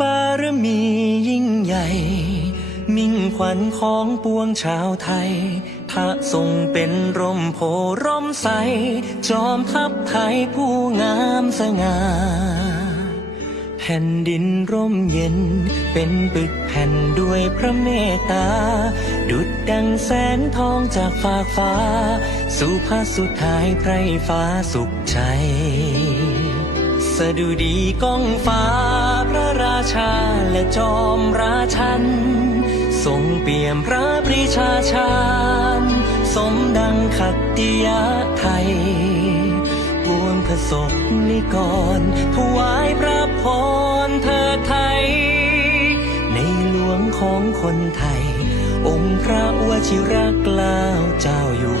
บารมียิ่งใหญ่ มิ่งขวัญของปวงชาวไทย พระทรงเป็นร่มโพร่มใส จอมทัพไทยผู้งามสง่าแผ่นดินร่มเย็น เป็นปึกแผ่นด้วยพระเมตตา ดุดดังแสงทองจากฟากฟ้า สู่พระสุดท้ายไพรฟ้าสุขใจ สดุดีก้องฟ้าพระราชาและจอมราชัน ทรงเปี่ยมพระปรีชาชาญสมดังขัตติยะไทยปวงพระศกนิกรถวายพระพรเธอไทย ในหลวงของคนไทย องค์พระวชิรเกล้าเจ้าอยู่